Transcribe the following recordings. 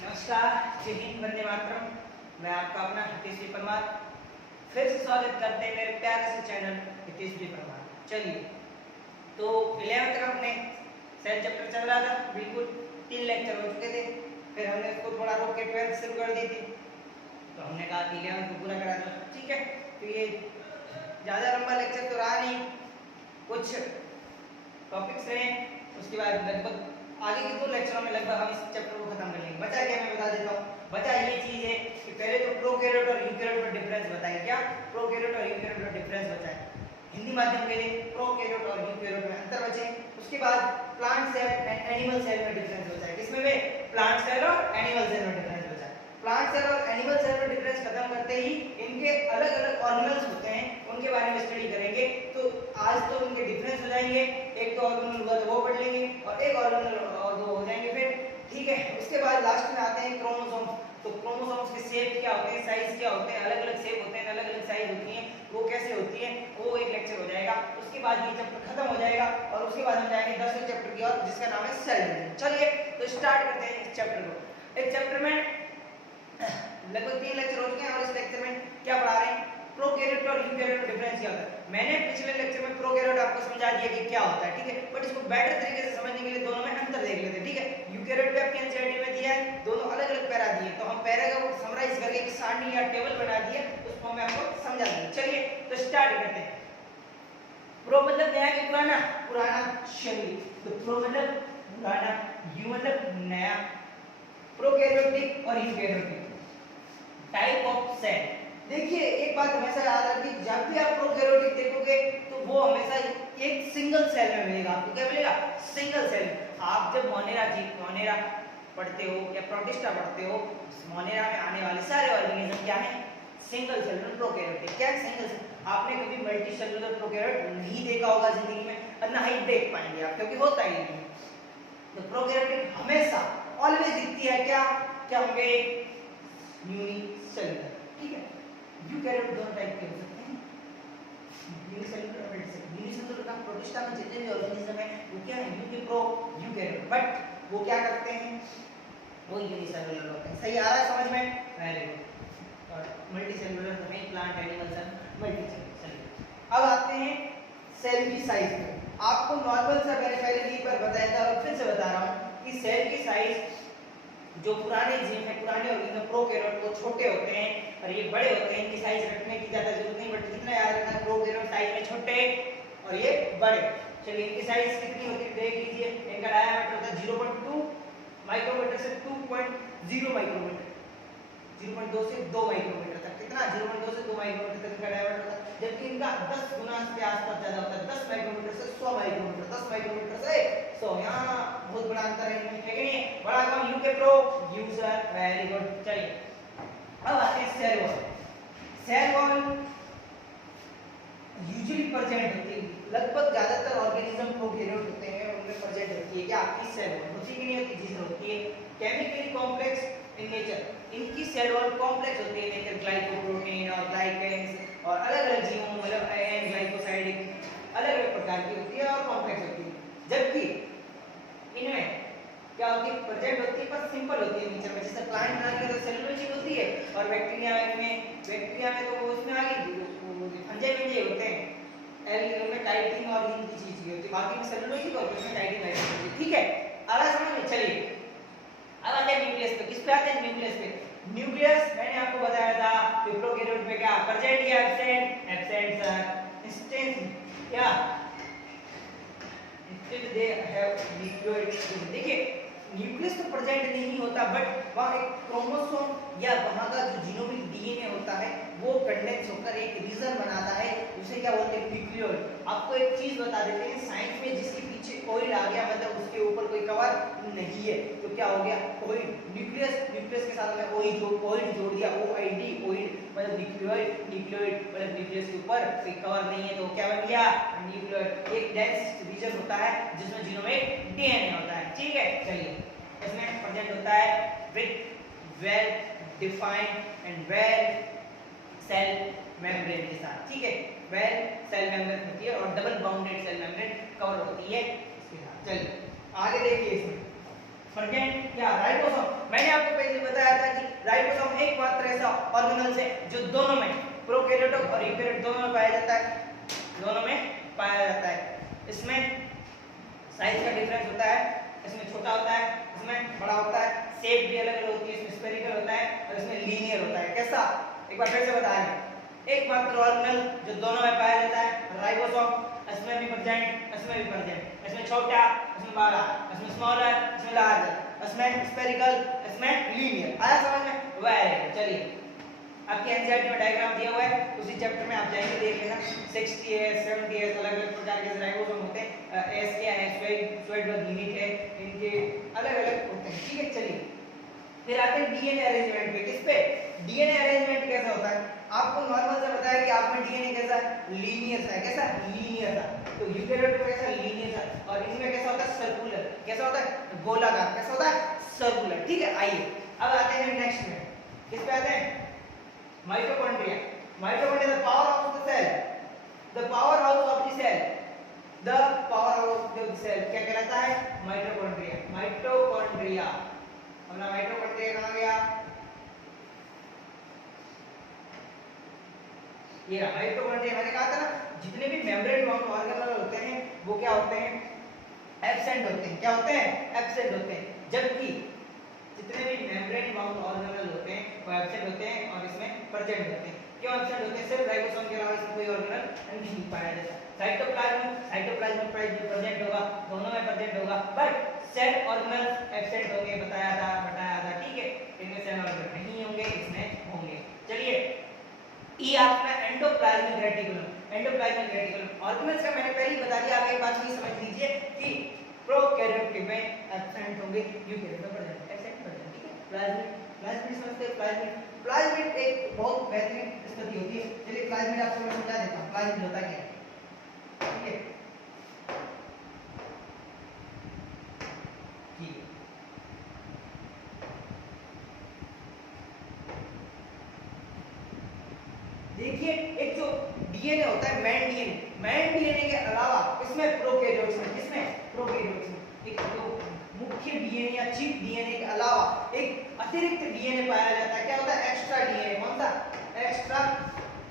नमस्कार, जय हिंद, वंदे मातरम। मैं आपका अपना हितेश जी परमार फिर से स्वागत करते हैं मेरे प्यारे से चैनल हितेश जी परमार। चलिए, तो 11th का अपने सेल चैप्टर चल रहा था, बिल्कुल 3 लेक्चर हो चुके थे। फिर हमने इसको थोड़ा रोक के 12th शुरू कर दी थी, तो हमने कहा कि 11th को पूरा करा दो। ठीक है, तो ये ज़्यादा लंबा लेक्चर तो रहा नहीं, कुछ टॉपिक्स रहे, उसके बाद लगभग आगे के 2 लेक्चरों में लगभग हम इस चैप्टर को खत्म कर लेंगे। बचा क्या, मैं बता देता हूँ। बचा ये चीज है कि पहले तो प्रोकैरियोट और यूकैरियोट में डिफरेंस बताएं। क्या प्रोकैरियोट और यूकैरियोट में डिफरेंस बताएं, हिंदी माध्यम के लिए प्रोकैरियोट और यूकैरियोट में अंतर बचे। उसके बाद plant cell and animal cell में डिफरेंस बताएं। किसमें वे? प्लांट सेल और एनिमल सेल में डिफरेंस बताएं। प्लांट सेल और एनिमल सेल में डिफरेंस खत्म करते ही इनके अलग अलग ऑर्गेनल्स होते हैं, उनके बारे में स्टडी करेंगे। तो आज तो उनके डिफरेंस हो जाएंगे, एक तो ऑर्गेनल हुआ तो वो पढ़ लेंगे और एक ऑर्गेनल और दो हो जाएंगे फिर। ठीक है, उसके बाद लास्ट में आते हैं क्रोमोसोम्स। तो क्रोमोसोम्स के शेप क्या होते हैं, साइज क्या होते हैं, अलग अलग शेप होते हैं, अलग अलग साइज होती हैं, वो कैसे होती है, वो एक लेक्चर हो जाएगा। उसके बाद ये चैप्टर खत्म हो जाएगा और उसके बाद हम जाएंगे 10वें चैप्टर की ओर, जिसका नाम है सेल डिवीजन। चलिए, तो स्टार्ट करते हैं इस चैप्टर को। इस चैप्टर में लगभग 3 लेक्चर हो चुके हैं और इस लेक्चर में क्या पढ़ा रहे हैं? प्रोकैरियोट और यूकैरियोट में डिफरेंस क्या होता है। मैंने पिछले लेक्चर में प्रोकैरियोट आपको समझा दिया कि क्या होता है, ठीक है, बट इसको बेटर तरीके से समझने के लिए दोनों में अंतर देख लेते हैं। ठीक है, यूकैरियोट भी आपके एनसीईआरटी में दिया है, दोनों अलग अलग पैरा दिए, तो हम पैरा को समराइज करके एक सारणी या टेबल बना दिए, उसको मैं आपको समझा दूंगा। चलिए, तो स्टार्ट करते हैं। प्रो मतलब नया कि पुराना? पुराना। चलिए, तो प्रो मतलब पुराना, यू मतलब नया। प्रोकैरियोटिक और यूकैरियोटिक टाइप ऑफ सेल। देखिए, एक बात हमेशा याद रखिए, जब भी आप प्रोकैरियोटिक देखोगे तो वो हमेशा एक सिंगल सेल में मिलेगा। आपको क्या मिलेगा? Single cell. आप जब मोनेरा पढ़ते हो या प्रोटिस्टा पढ़ते हो, मोनेरा में आने वाले सारे ऑर्गेनिज्म क्या है? Single cellular prokaryotic. क्या सिंगल सेल? आपने कभी मल्टी सेलुलर प्रोकैरियोट नहीं देखा होगा जिंदगी में, और ना ही देख पाएंगे आप, क्योंकि होता ही नहीं। तो प्रोकैरियोटिक हमेशा ऑलवेज दिखती है क्या होंगे? यूनिसेलुलर। ठीक है, यूकैरियोट दोनों टाइप के हो सकते हैं, यूनिसेलुलर और मल्टीसेलुलर। यूनिसेलुलर का प्रोटिस्टा में जितने भी ऑर्गेनिज्म है वो क्या है? यूकैरियोट, बट वो क्या करते हैं? वो यूनिसेलुलर होते हैं। सही आ रहा है समझ में? Very good. और मल्टीसेलुलर तो है प्लांट, एनिमल्स एंड मल्टीसेलुलर। अब आते हैं सेल की साइज पे। आपको नॉर्मल सा मैंने पहले भी एक बार बताया था और फिर से बता रहा हूं कि सेल की साइज जो पुराने जीव है, पुराने ऑर्गेनिज्म प्रोकैरियोट, वो छोटे होते हैं और ये बड़े होते हैं। इनकी साइज रखने की ज्यादा जरूरत नहीं, बट कितना याद रखना है, प्रोकैरियोट साइज में छोटे और ये बड़े। चलिए, इनकी साइज कितनी होती है देख लीजिए। इनका डायमीटर होता है 0.2 माइक्रोमीटर से 2.0 माइक्रोमीटर, 0.2 से 2 माइक्रोमीटर तक। कितना? 0.2 से 2 माइक्रोमीटर तक का डायमीटर होता है, जबकि इनका 10 गुना के आसपास ज्यादा होता है, 10 माइक्रोमीटर से 100 माइक्रोमीटर, 10 माइक्रोमीटर से 100। यहाँ बहुत बड़ा अंतर है इनमें, है कि नहीं? बड़ा कौन? यूके प्रो, यूजर। Very good. चलिए, अब आते हैं cell wall. Cell wall usually present होती है, लगभग ज्यादातर ऑर्गेनिज्म प्रोकैरियोट होते हैं उनमें प्रेजेंट होती है। क्या? आपकी सेल वॉल होती कि नहीं होती? जी होती है। केमिकली कॉम्प्लेक्स इन नेचर, इनकी सेल वॉल कॉम्प्लेक्स होती है नेचर, ग्लाइकोप्रोटीन और ग्लाइकेन्स और अलग अलग जीवों मतलब आयन, ग्लाइकोसाइड, अलग अलग प्रकार की होती है और कॉम्प्लेक्स होती है। जबकि इनमें क्या होती है? प्रेजेंट होती है पर सिंपल होती है नेचर में। जैसे प्लांट में तो सेलुलोजिक होती है और बैक्टीरिया में तो वो उसमें आ गई फंजाई होते हैं, एल में काइटिन और इन की चीज होती है, बाकी में सेलुलोजिक और उसमें काइटिन होती है। ठीक है, आला समझ में? चलिए, अब आते हैं न्यूक्लियस पे। किस पे आते हैं? न्यूक्लियस पे। न्यूक्लियस मैंने आपको बताया था कि प्रोकैरियोट में क्या प्रेजेंट या एब्सेंट? Absent sir. इंस्टेंट क्या? Instant they have nucleoid. देखिए, न्यूक्लियस तो प्रेजेंट नहीं होता, बट वहां एक क्रोमोसोम या वहां का जो जीनोमिक डीएनए होता है वो कंडेंस होकर एक रीजन बनाता है, उसे क्या बोलते हैं? न्यूक्लियोइड। आपको एक चीज बता देते हैं, साइंस में जिसके पीछे ऑयल आ गया मतलब उसके ऊपर कोई कवर नहीं है, तो क्या हो गया? ऑयल। न्यूक्लियस के साथ में ऑयल जोड़ दिया, ओआईडी, ऑयल मतलब न्यूक्लियोइड मतलब न्यूक्लियस के ऊपर कोई कवर नहीं है, तो क्या बन गया? न्यूक्लियोइड। एक डेंस रीजन होता है जिसमें जीनोमिक डीएनए होता है। ठीक है, चलिए, इसमें प्रेजेंट होता है with well defined and well cell membrane के साथ। ठीक है, वेल सेल मेम्ब्रेन होती है और double bounded cell membrane cover होती है इसके साथ। चलिए, आगे देखिए, इसमें प्रेजेंट क्या क्या राइबोसोम। मैंने आपको पहले बताया था कि राइबोसोम एकमात्र ऐसा ऑर्गेनल्स है जो दोनों में प्रोकैरियोट और यूकैरियोट दोनों में पाया जाता है, दोनों में पाया जाता है। इसमें साइज का डिफरेंस होता है, इसमें छोटा होता है, इसमें बड़ा होता है, शेप भी अलग अलग होती है, इसमें स्फेरिकल होता है और इसमें लीनियर होता है। कैसा, एक बार फिर से बता दें, एकमात्र ऑर्गेनल जो दोनों में पाया जाता है राइबोसोम, इसमें भी प्रेजेंट, इसमें भी प्रेजेंट, इसमें छोटा, इसमें बड़ा, इसमें स्मॉलर, इसमें लार्जर, इसमें स्फेरिकल, इसमें लीनियर। आया समझ में? Very good. चलिए आपके एनसीईआरटी में डायग्राम दिया हुआ है, उसी चैप्टर में आप जाएंगे देख लेना। 60 है, 70 है, अलग अलग प्रकार के राइबोसोम होते हैं। एस क्या है, स्वेट यूनिट है, इनके अलग अलग होते हैं। ठीक है, चलिए फिर आते हैं डीएनए अरेंजमेंट पे। किस पे? डीएनए अरेंजमेंट कैसा होता है? आपको नॉर्मल से बताया कि आप में डीएनए कैसा है, लीनियर सा है। कैसा? लीनियर सा। तो यूकैरियोट में कैसा, लीनियर सा, और इनमें कैसा होता है, सर्कुलर। कैसा होता है, गोलाकार। कैसा होता है, सर्कुलर। ठीक है, आइए अब आते हैं नेक्स्ट में। किस पे आते हैं? Mitochondria. Mitochondria the power house of the cell, the power house of the cell, the power house of the cell क्या कहलाता है? माइटोकॉन्ड्रिया। माइटोकॉन्ड्रिया, अपना माइटोकॉन्ड्रिया कहां गया? ये रहा माइटोकॉन्ड्रिया। मैंने कहा था ना, जितने भी मेम्ब्रेन बाउंड ऑर्गेनल होते हैं वो क्या होते हैं, एब्सेंट होते हैं। क्या होते हैं? एब्सेंट होते हैं। जबकि जितने भी मेम्ब्रेन बाउंड ऑर्गेनल होते हैं वो एब्सेंट होते हैं और इसमें प्रेजेंट होते हैं। क्यों एब्सेंट होते हैं? सिर्फ राइबोसोम के अलावा इसमें कोई ऑर्गेनल नहीं पाया जाता। साइटोप्लाज्म में प्रेजेंट होगा, दोनों में प्रेजेंट होगा, बट सेल ऑर्गेनल्स एब्सेंट होंगे। बताया था। ठीक है, इनमें सेल ऑर्गेनल नहीं होंगे, इसमें होंगे। चलिए ई आपका endoplasmic reticulum. Endoplasmic reticulum organelles का मैंने पहले ही बता दिया। आप एक बात भी समझ लीजिए कि प्रोकैरियोट में एब्सेंट होंगे, यूकैरियोट में प्रेजेंट, एब्सेंट प्रेजेंट। ठीक है, प्लाज्मिड समझते हैं। प्लाज्मिड एक बहुत बेहतरीन स्थिति होती है। चलिए प्लाज्मिड आपको मैं समझा देता हूं, प्लाज्मिड होता क्या है। ठीक है, देखिए एक जो डीएनए होता है, मैन डीएनए के अलावा इसमें प्रोकैरियोट्स में, किसमें? प्रोकैरियोट्स में एक जो मुख्य डीएनए या चीफ डीएनए के अलावा एक अतिरिक्त डीएनए पाया जाता है। क्या होता है? Extra DNA. कौन सा? एक्स्ट्रा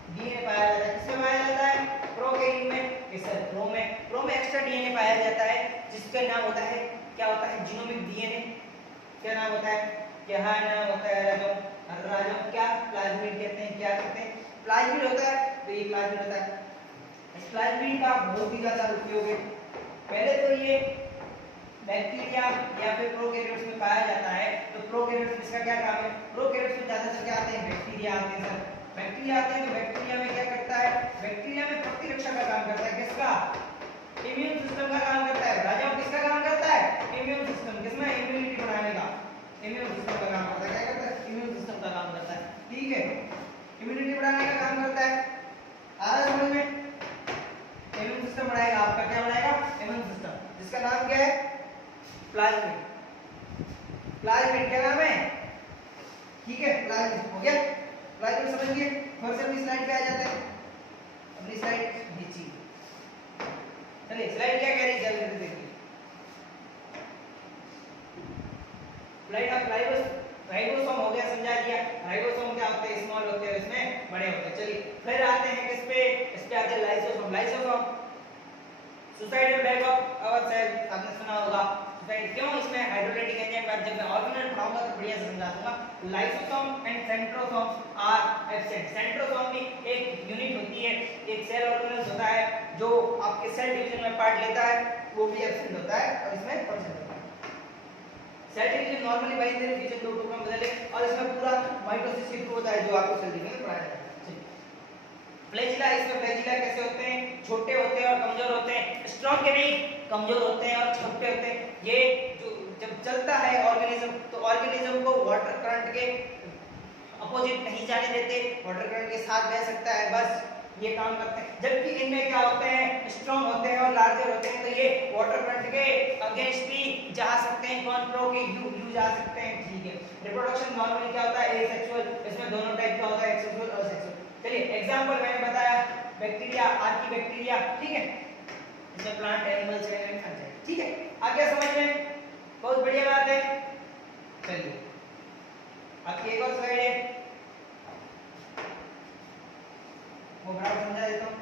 डीएनए पाया जाता है। किसमें पाया जाता है? प्रोकैरियोट में, इस प्रो में एक्स्ट्रा डीएनए पाया जाता है, जिसका नाम होता है, क्या होता है? Genomic DNA. क्या नाम होता है? क्या नाम होता है? राजम। क्या? प्लाज्मिड कहते हैं। क्या कहते हैं? प्लाज्मिड होता है। तो ये प्लाज्मिड होता है। इस प्लाज्मिड का बहुत ही ज्यादा उपयोग है। पहले तो ये बैक्टीरिया या फिर प्रोकैरियोट्स में पाया जाता है। तो प्रोकैरियोट्स में इसका क्या काम है? प्रोकैरियोट्स में ज्यादातर क्या आते हैं? बैक्टीरिया आते हैं सर। बैक्टीरिया आते हैं तो बैक्टीरिया में क्या करता है? बैक्टीरिया में प्रतिरक्षा का काम करता है। किसका? इम्यून सिस्टम का काम करता है। राजा किसका काम करता है? Immune system. किसमें? इम्यूनिटी बढ़ाने का इम्यून सिस्टम का काम करता है। क्या करता है? इम्यून सिस्टम का काम करता है। ठीक है, इम्यूनिटी बढ़ाने का काम करता है। आ रहा है समझ में? इम्यून सिस्टम बढ़ाएगा आपका। क्या बढ़ाएगा? इम्यून सिस्टम, जिसका नाम क्या है? प्लाज्मिड। प्लाज्मिड क्या नाम है? ठीक है, प्लाज्मिड हो गया। प्लाज्मिड समझ गए। फिर से अपनी स्लाइड पे आ जाते हैं। अपनी स्लाइड खींचिए। चलिए स्लाइड क्या कह रही है जल्दी देखिए। स्लाइड आप राइबोसोम हो गया, समझा दिया। राइबोसोम क्या होते हैं? स्मॉल होते हैं, इसमें बड़े होते हैं। चलिए फिर आते हैं किस पे? इस पे आते हैं lysosome. Lysosome suicidal bag of our cell, आपने सुना होगा। सुसाइड क्यों? इसमें हाइड्रोलाइटिक एंजाइम का जब मैं ऑर्गेनल पढ़ाऊंगा तो बढ़िया से समझा दूंगा। Lysosome and centrosomes are absent. Centrosome भी एक यूनिट होती है, एक सेल ऑर्गेनल होता है जो आपके सेल डिवीजन में पार्ट लेता है, वो भी एब्सेंट होता है और इसमें प्रेजेंट होता है। Cell division normally binary division दो टुकड़ों में बदले और इसमें पूरा माइटोसिस के थ्रू होता है, जो आपको सेल डिवीजन में पढ़ाया जाता है। फ्लैजिला, इसमें फ्लैजिला कैसे होते हैं? छोटे होते हैं और कमजोर होते हैं। स्ट्रॉन्ग के नहीं, कमजोर होते हैं और छोटे होते हैं। ये जो जब चलता है ऑर्गेनिज्म, तो ऑर्गेनिज्म को वाटर करंट के अपोजिट नहीं जाने देते, वाटर करंट के साथ बह सकता है, बस ये काम करते हैं। जबकि इनमें क्या होते हैं? स्ट्रॉन्ग होते हैं और लार्जर होते हैं, तो ये वाटर करंट के अगेंस्ट भी जा सकते हैं। कौन? प्रो के यू जा सकते हैं। ठीक है, रिप्रोडक्शन नॉर्मली क्या होता है? एसेक्सुअल। इसमें दोनों टाइप का होता है, एक्सेक्सुअल और असेक्सुअल। चलिए एग्जांपल मैंने बताया, बैक्टीरिया, आर्की बैक्टीरिया। ठीक है, इसमें प्लांट एनिमल्स खा जाए। ठीक है, आ गया समझ में? बहुत बढ़िया बात है। चलिए आपकी एक और स्लाइड है, वो बराबर समझा देता हूँ।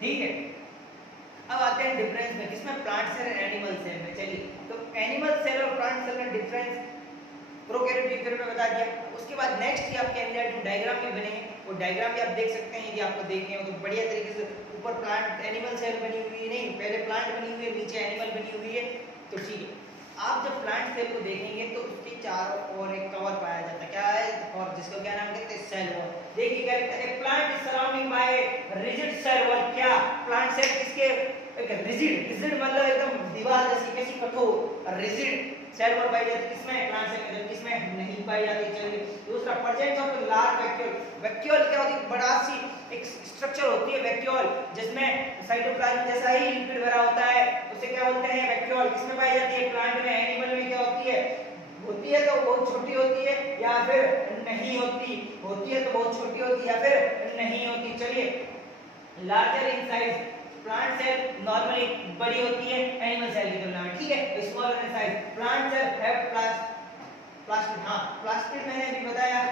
ठीक है, अब आते हैं डिफरेंस में, किसमें? प्लांट सेल और एनिमल सेल में। चलिए तो एनिमल सेल और प्लांट सेल में डिफरेंस प्रोकैरियोट यूकैरियोट में बता दिया। उसके बाद नेक्स्ट ही आपके एनएलआईटी डायग्राम भी बनेंगे, वो डायग्राम भी आप देख सकते हैं, यदि आपको देखने हो तो बढ़िया तरीके से। ऊपर प्लांट एनिमल सेल बनी हुई है, नहीं पहले प्लांट बनी हुई है, नीचे एनिमल बनी हुई है, तो ठीक है। आप जब प्लांट सेल को देखेंगे तो उसके चारों ओर एक कवर पाया जाता है, क्या है? और जिसको क्या नाम कहते हैं? Cell wall. देखिए क्या लिखा है? Plant is surrounding by rigid cell wall. क्या प्लांट सेल किसके? एक रिजिड, रिजिड मतलब एकदम दीवार जैसी, कैसी? कठोर। रिजिड सेल वॉल पाई जाती है किसमें? प्लांट सेल में, किसमें? नहीं पाई जाती। चलिए दूसरा, presence of large vacuole. Vacuole क्या होती है? बड़ा सी एक स्ट्रक्चर होती है वैक्यूल, जिसमें साइटोप्लाज्म जैसा ही लिपिड भरा होता है, उसे क्या बोलते हैं? वैक्यूल। किसमें पाई जाती है? प्लांट में। एनिमल में क्या होती है? होती है तो बहुत छोटी होती है या फिर नहीं होती, होती है तो बहुत छोटी होती है या फिर नहीं होती। चलिए larger in size, plant cell normally बड़ी होती है एनिमल सेल की तुलना में, ठीक है। Smaller in size, plant cell have plastid, हाँ प्लास्टिड मैंने अभी बताया,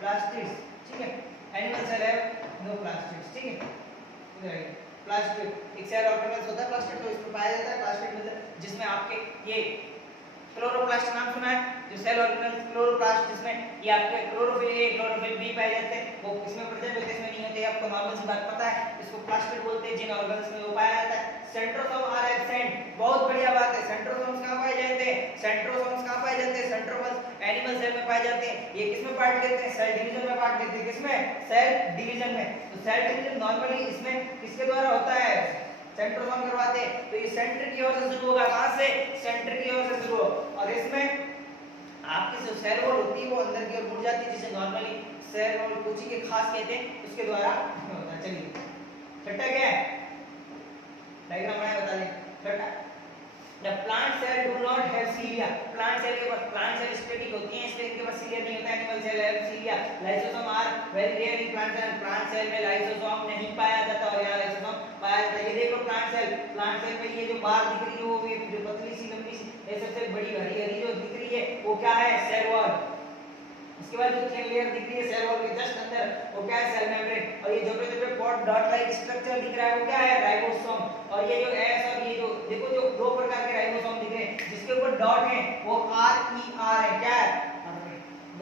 प्लास्टिड्स, ठीक है। Animal cell have no plastids, ठीक है। प्लास्टिड एक सेल ऑर्गेनल्स होता है प्लास्टिड, तो इसमें पाया जाता है प्लास्टिड मतलब जिसमें आपके ये क्लोरोप्लास्ट नाम सुना है, जो सेल ऑर्गेनल्स क्लोरोप्लास्ट, जिसमें ये आपके क्लोरोफिल ए क्लोरोफिल बी पाए जाते हैं, वो इसमें प्रेजेंट होते हैं, इसमें नहीं होते, आपको नॉर्मल सी बात पता है। इसको प्लास्टिड बोलते हैं जिन ऑर्गन्स में वो पाया जाता है। सेंट्रोसोम आर एब्सेंट, बहुत बढ़िया बात है। सेंट्रोसोम्स कहां पाए जाते हैं? सेंट्रोसोम्स कहां पाए जाते हैं? सेंट्रोसोम्स एनिमल सेल में पाए जाते हैं। ये किसमें पार्ट लेते हैं? सेल डिवीजन में पार्ट लेते हैं। किसमें? सेल डिवीजन में। तो सेल डिवीजन नॉर्मली इसमें किसके द्वारा होता है? सेंट्रोसोम करवाते हैं। तो ये सेंटर की ओर से शुरू होगा, कहां से? सेंटर की ओर से शुरू हो, और इसमें आपकी जो सेल वॉल होती है वो अंदर की ओर मुड़ जाती है, जिसे नॉर्मली सेल वॉल कुची के खास कहते हैं, उसके द्वारा होता है। चलिए छठा क्या है? डायग्राम बनाए बता दें। छठा, The plant cell do not have cilia. Plant cell के पास, plant cell static होती हैं, इसलिए इनके पास cilia नहीं होता है। Animal cell have cilia. Lysosome are very rare in plant cell. Plant cell में lysosome नहीं पाया जाता, और यहाँ lysosome पाया जाता है। ये देखो plant cell में ये जो बार दिख रही है, वो जो पतली सी लंबी सी, ये सबसे बड़ी हरी हरी जो दिख रही है, वो क्या है? Cell wall. इसके बाद जो थिन लेयर दिख रही है सेल वॉल के जस्ट अंदर, वो क्या है? Cell membrane. और ये छोटे छोटे पॉट डॉट लाइक स्ट्रक्चर दिख रहा है, वो क्या है? राइबोसोम। और ये जो एस और ये जो देखो, जो दो प्रकार के राइबोसोम दिख रहे हैं, जिसके ऊपर डॉट है वो आर ई आर है, क्या है?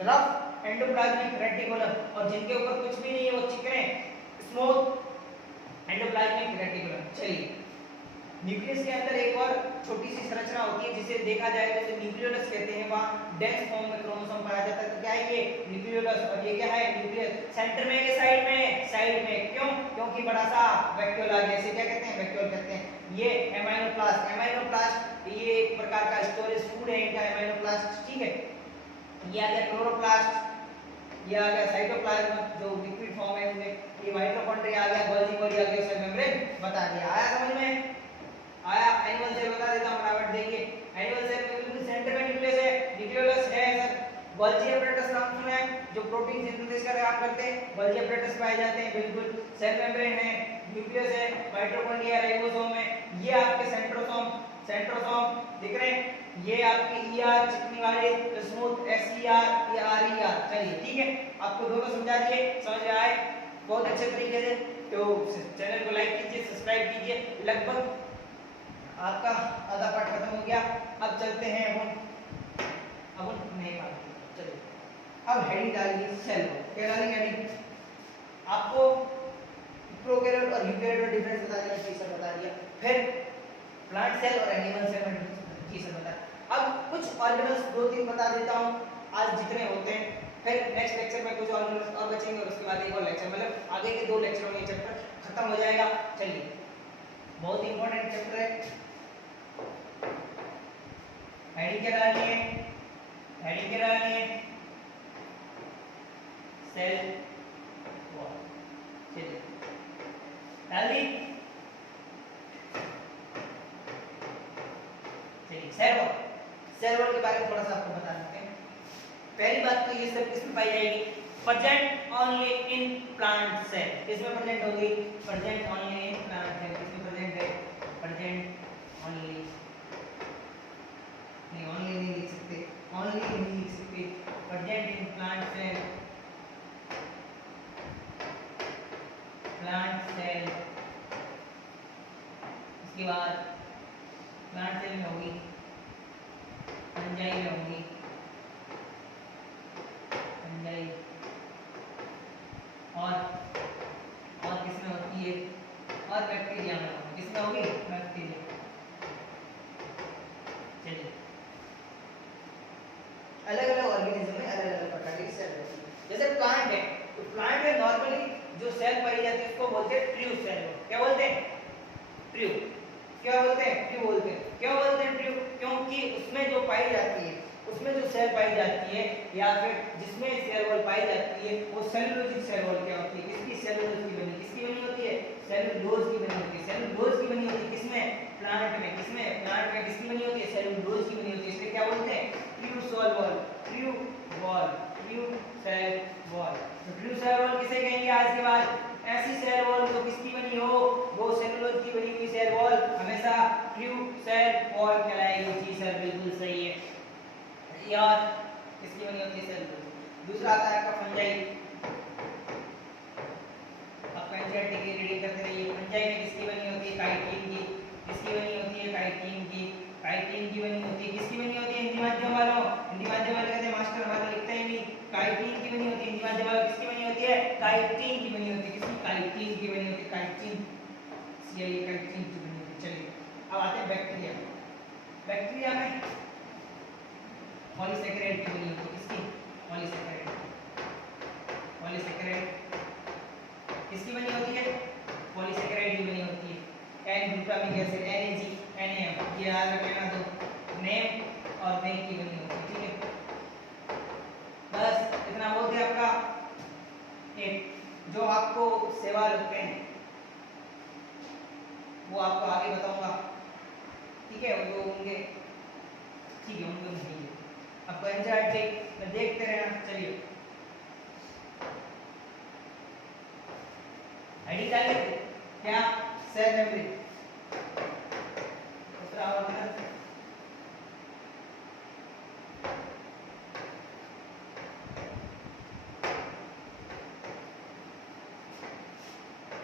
Rough endoplasmic reticulum. और जिनके ऊपर कुछ भी नहीं है वो चिकने स्मूथ एंडोप्लाज्मिक रेटिकुलम। चलिए न्यूक्लियस के अंदर एक और छोटी सी संरचना होती है, जिसे देखा जाए तो इसे न्यूक्लियोलस कहते हैं। वहां डेंस फॉर्म में क्रोमोसोम पाया जाता है, तो क्या है ये? न्यूक्लियोलस। और ये क्या है? न्यूक्लियस। सेंटर में है, साइड में? साइड में। क्यों? क्योंकि बड़ा सा वैक्यूल आ गया, इसे क्या कहते हैं? वैक्यूल कहते हैं। ये एमाइनोप्लास्ट, एमाइनोप्लास्ट ये एक प्रकार का स्टोरेज फूड है इनका, एमाइनोप्लास्ट, ठीक है। ये आ गया क्लोरोप्लास्ट, ये आ गया साइटोप्लाज्म जो लिक्विड फॉर्म है उनमें, ये माइटोकॉन्ड्रिया आ गया, गोल्गी बॉडी आ गई, सेल मेम्ब्रेन बता दिया। आया समझ में? आया। एनिमल सेल बता देता हूं, फटाफट देखिए। एनिमल सेल में बिल्कुल सेंटर में न्यूक्लियस है, न्यूक्लियोलस है सर। गोल्गी एपरेटस नाम सुना है, जो प्रोटीन सिंथेसिस का काम करते हैं, गोल्गी एपरेटस पाए जाते हैं, बिल्कुल। सेल मेम्ब्रेन है, न्यूक्लियस है, माइटोकॉन्ड्रिया, राइबोसोम है, ये आपके सेंट्रोसोम, सेंट्रोसोम दिख रहे हैं, ये आपकी ईआर चिकनी वाली स्मूथ एसईआर, ये आरईआर। चलिए ठीक है, आपको दोनों समझा दिए, समझ में आए बहुत अच्छे तरीके से। तो चैनल को लाइक कीजिए, सब्सक्राइब कीजिए। लगभग आपका आधा पार्ट खत्म हो गया, अब चलते हैं अब नए पार्ट। चलिए अब हेडिंग डालिए सेल वॉल। क्या डालेंगे हेडिंग? आपको प्रोकैरियोट और यूकैरियोट में डिफरेंस बता दिया, टीचर बता दिया। फिर प्लांट सेल और एनिमल सेल में टीचर बता। अब कुछ ऑर्गेनल्स दो तीन बता देता हूँ आज जितने होते हैं, फिर नेक्स्ट लेक्चर में कुछ और बचेंगे और उसके बाद एक और लेक्चर, मतलब आगे के 2 लेक्चरों में ये चैप्टर खत्म हो जाएगा। चलिए, बहुत इंपॉर्टेंट चैप्टर है। हेडिंग क्या डालनी है? हेडिंग क्या डालनी है? Cell wall. चलिए, डाल दी। चलिए, सेल वॉल। सेल वॉल के बारे में थोड़ा सा आपको बता देते हैं। पहली बात तो ये सब किसमें पाई जाएगी? Present only in plant cell. किसमें प्रेजेंट होगी? Present only in plant cell. किसमें प्रेजेंट है? प्रेजेंट ओनली, नहीं ओनली नहीं लिख सकते, ओनली नहीं लिख सकते, present in plant cell. Plant cell, इसके बाद प्लांट सेल में होगी, फंजाई में होगी, फंजाई, और किसमें होती है? और बैक्टीरिया में होगी। किसमें होगी? बैक्टीरिया। चलिए, अलग अलग ऑर्गेनिज्म में अलग अलग प्रकार की सेल होती है। जैसे प्लांट है, तो प्लांट में नॉर्मली जो सेल पाई जाती है उसको बोलते हैं ट्रू सेल। क्या बोलते हैं? ट्रू। क्या बोलते हैं? ट्रू बोलते हैं। क्यों बोलते हैं ट्रू? क्योंकि उसमें जो पाई जाती है, उसमें जो सेल पाई जाती है या फिर जिसमें सेल वॉल पाई जाती है वो सेलुलोजिक सेल वॉल क्या होती है? किसकी? सेलुलोज की बनी। किसकी बनी होती है? सेलुलोज की बनी होती है। सेलुलोज की बनी होती है किसमें? प्लांट में। किसमें? प्लांट में किसकी बनी होती है? सेलुलोज की बनी होती है। इसलिए क्या बोलते हैं? True cell wall. True wall, true cell wall. तो ट्रू सेल वॉल किसे कहेंगे आज के बाद? ऐसी सेल वॉल जो किसकी बनी हो? वो सेलुलोज की बनी हुई सेल वॉल हमेशा ट्रू सेल वॉल कहलाएगी। जी सर, बिल्कुल सही है यार। किसकी बनी होती है? सेलुलोज। दूसरा आता है आपका फंजाई। आप एनसीईआरटी की रीडिंग करते रहिए। फंजाई में किसकी बनी होती है? काइटिन की। किसकी बनी होती है? काइटिन की। काइटिन की बनी होती है। किसकी बनी होती है? हिंदी माध्यम वालों। हिंदी माध्यम वाले कहते हैं मास्टर हमारा लिखता ही नहीं। काइटिन की बनी होती है। हिंदी माध्यम वालों किसकी बनी होती है? काइटिन की बनी होती है। किसकी? काइटिन की बनी होती है। काइटिन, सीआई काइटिन की बनी होती है। चलिए, अब आते हैं बैक्टीरिया। बैक्टीरिया में पॉलीसेकेराइड की बनी होती है। किसकी? पॉलीसेकेराइड। पॉलीसेकेराइड किसकी बनी होती है? पॉलीसेकेराइड की बनी होती है। N glutamic acid, NAG, NAM, ये याद रख लेना। दो नेम और नेम की बनी होती है। ठीक है, बस इतना बोल दिया आपका। एक जो आपको सवाल लगते हैं वो आपको आगे बताऊंगा। ठीक है, वो होंगे, ठीक है, उनको नहीं आपको एनसीईआरटी में देखते रहना। चलिए, आईडी डाल लेते क्या? Cell membrane. दूसरा और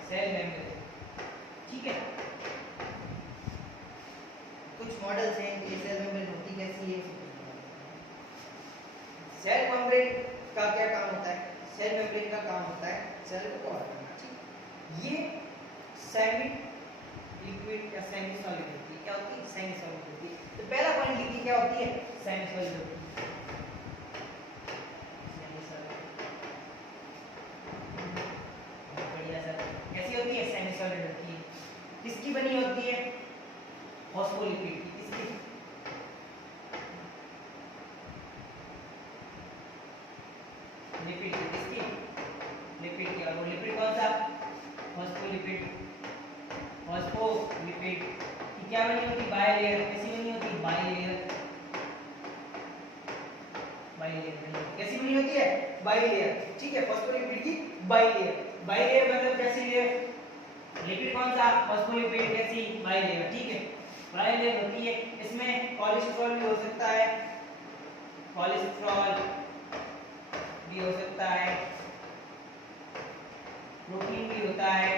सेल मेम्ब्रेन। ठीक है, कुछ मॉडल्स हैं ये सेल मेम्ब्रेन होती कैसी है। सेल मेम्ब्रेन का क्या काम होता है? सेल मेम्ब्रेन का काम होता है सेल को कवर करना। ठीक, ये सेमी लिक्विड या सेमी सॉलिड होती है। क्या होती है? सेमी सॉलिड होती है। तो पहला पॉइंट लिखिए, क्या होती है? सेमी सॉलिड होती है। सेमी सॉलिड, बढ़िया सर। कैसी होती है? सेमी सॉलिड होती है। किसकी बनी होती है? फॉस्फोलिपिड की। किसकी? लिपिड की। किसकी? लिपिड की। और वो लिपिड कौन सा? फॉस्फोलिपिड। फॉस्फोलिपिड की क्या बनी होती? बाइलेयर। कैसी बनी होती? बाइलेयर। बाइलेयर बनी होती। कैसी बनी होती है? बाइलेयर। ठीक है, फॉस्फोलिपिड की बाइलेयर। बाइलेयर मतलब कैसी लेयर? लिपिड कौन सा? फॉस्फोलिपिड। कैसी? बाइलेयर। ठीक है, बाइलेयर होती है। इसमें कोलेस्ट्रॉल भी हो सकता है, कोलेस्ट्रॉल भी हो सकता है, प्रोटीन भी होता है।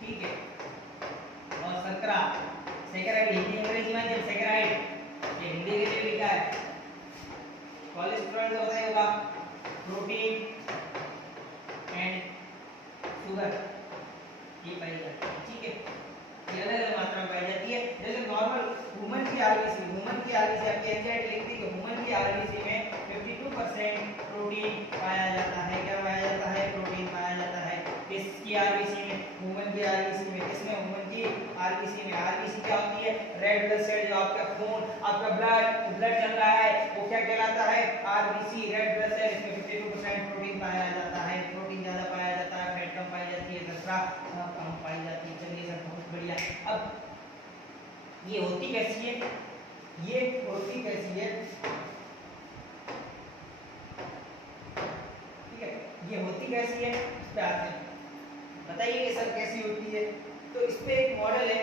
ठीक है, और शर्करा, सैकराइड। हिंदी अंग्रेजी में जब सैकराइड, ये हिंदी के लिए लिखा है। कोलेस्ट्रॉल तो होता ही होगा, प्रोटीन एंड शुगर ये पाई जाती है। ठीक है, ये अलग अलग मात्रा में पाई जाती है। जैसे नॉर्मल ह्यूमन की आरबीसी, ह्यूमन की आरबीसी आपकी एनसीईआरटी लिखती है कि ह्यूमन की आरबीसी में 52% की आरबीसी में, ह्यूमन की आरबीसी में, किसमें ह्यूमन की आरबीसी में। आरबीसी क्या होती है? रेड ब्लड सेल, जो आपका खून, आपका ब्लड चल रहा है वो क्या कहलाता है? RBC, red blood cell. इसमें 52% प्रोटीन पाया जाता है, प्रोटीन ज्यादा पाया जाता है, फैट कम पाई जाती है, दूसरा कम पाई जाती है। चलिए सर बहुत बढ़िया। अब ये होती कैसी है? ये होती कैसी है? ठीक है, ये होती कैसी है इस पे आते हैं। बताइए कि सर कैसी होती है? तो इस पे एक मॉडल है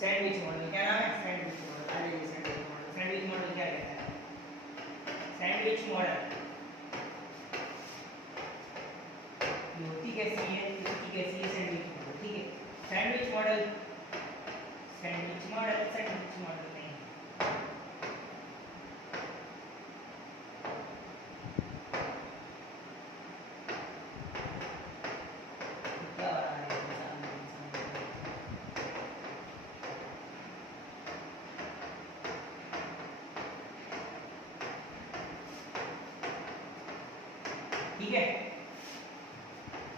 सैंडविच मॉडल। क्या नाम है? Sandwich model. अरे ये सैंडविच मॉडल, सैंडविच मॉडल क्या कहता है? सैंडविच मॉडल होती कैसी है? इसकी कैसी है? Sandwich model. ठीक है, sandwich model, sandwich model, sandwich model नहीं क्या हो रहा है? ठीक है,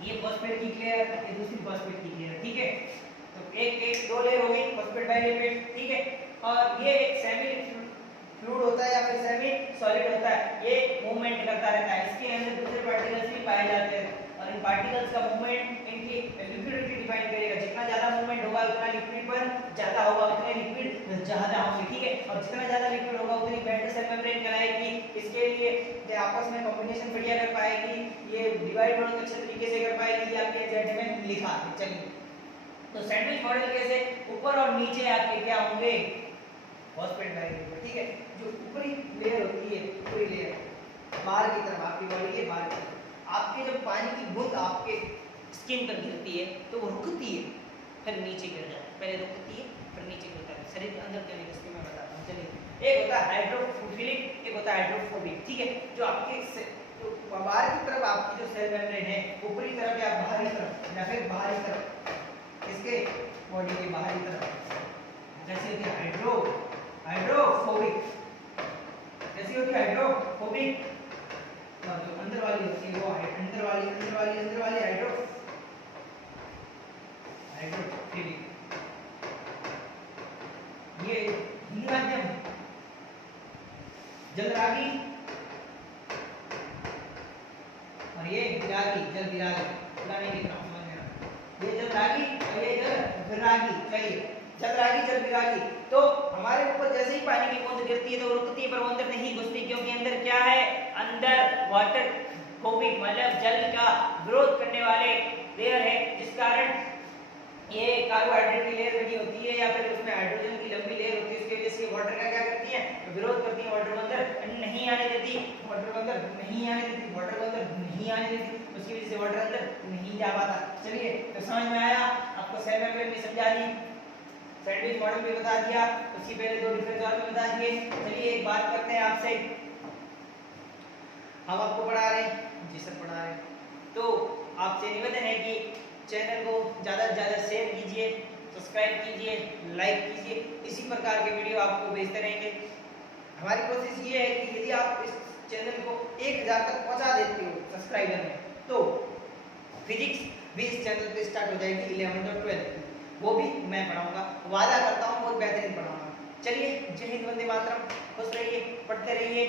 ये फॉस्फेट की क्लियर, ये दूसरी फॉस्फेट की क्लियर। ठीक है, तो एक दो लेयर हो गई फॉस्फेट बाइलेपेट। ठीक है, और ये एक सेमी फ्लूइड होता है या फिर सेमी सॉलिड होता है, ये मूवमेंट करता रहता है। इसके अंदर दूसरे पार्टिकल्स भी पाए जाते हैं और इन पार्टिकल्स का मूवमेंट इनकी लिक्विडिटी डिफाइन करेगा। जितना ज्यादा मूवमेंट होगा उतना लिक्विड पर ज्यादा होगा, उतने लिक्विड ज्यादा होंगे। ठीक है, और जितना ज्यादा लिक्विड होगा उतनी बेटर सेल मेम्ब्रेन कहलाएगी। इसके लिए ये आपस में कॉम्बिनेशन बढ़िया कर पाएगी, ये डिवाइड बहुत अच्छे तरीके से कर पाएगी। ये आपके एजेंडे में लिखा है। चलिए, तो सैंडविच मॉडल कैसे? ऊपर और नीचे आपके क्या होंगे? फॉस्फेट बाइलेपेट। ठीक है, जो ऊपरी लेयर होती है, ऊपरी लेयर बाहर की तरफ, आपकी बॉडी के बाहर की तरफ, आपके जब पानी की बूंद आपके स्किन पर गिरती है तो वो रुकती है, फिर नीचे गिर जाती है। पहले रुकती है फिर नीचे गिरता है। शरीर के अंदर क्या लिखते मैं बताता हूँ। चलिए, एक होता है हाइड्रोफिलिक, एक होता है हाइड्रोफोबिक। ठीक है, जो आपके तो बाहर की तरफ आपकी जो सेल मेम्ब्रेन है, ऊपरी तरफ या बाहरी तरफ या फिर बाहरी तरफ, इसके बॉडी के बाहरी तरफ जैसे होती है हाइड्रोफोबिक, जैसी होती है हाइड्रोफोबिक, और जो अंदर वाली होती है वो अंदर वाली हाइड्रोफिलिक। ये हिंदी माध्यम जलरागी और ये विरागी, जल विरागी। पूरा नहीं लिख रहा हूं, समझ लेना। ये जलरागी और ये जल विरागी। चलिए, जलरागी जल विरागी। तो हमारे ऊपर जैसे ही पानी की बूंद गिरती है तो रुकती है, पर वो अंदर नहीं घुसती, क्योंकि अंदर क्या है? अंदर वाटर फोबिक मतलब जल का विरोध करने वाले लेयर है, जिस कारण ये कार्बोहाइड्रेट की लेयर बनी होती है या फिर उसमें हाइड्रोजन की लंबी लेयर होती है। उसकी वजह से वाटर का क्या करती है? विरोध करती है, वाटर को अंदर नहीं आने देती, वाटर को अंदर नहीं आने देती, वाटर को अंदर नहीं आने देती। उसकी वजह से वाटर अंदर नहीं जा पाता। चलिए, तो समझ में आया आपको? सेल मेम्ब्रेन भी समझा दी, सैंडविच मॉडल भी बता दिया, उसकी पहले दो डिफरेंस और भी बता दिए। चलिए, एक बात करते हैं आपसे, हम आपको पढ़ा रहे हैं, जी सर पढ़ा रहे हैं, तो आपसे निवेदन है कि चैनल को ज़्यादा से ज़्यादा शेयर कीजिए, सब्सक्राइब कीजिए, लाइक कीजिए। इसी प्रकार के वीडियो आपको भेजते रहेंगे। हमारी कोशिश ये है कि यदि आप इस चैनल को 1000 तक पहुंचा देते हो सब्सक्राइबर में, तो फिजिक्स भी इस चैनल पे स्टार्ट हो जाएगी 11th और 12th, वो भी मैं पढ़ाऊंगा, वादा करता हूँ बहुत बेहतरीन पढ़ाऊंगा। चलिए, जय हिंद, वंदे मातरम। खुश रहिए, पढ़ते रहिए।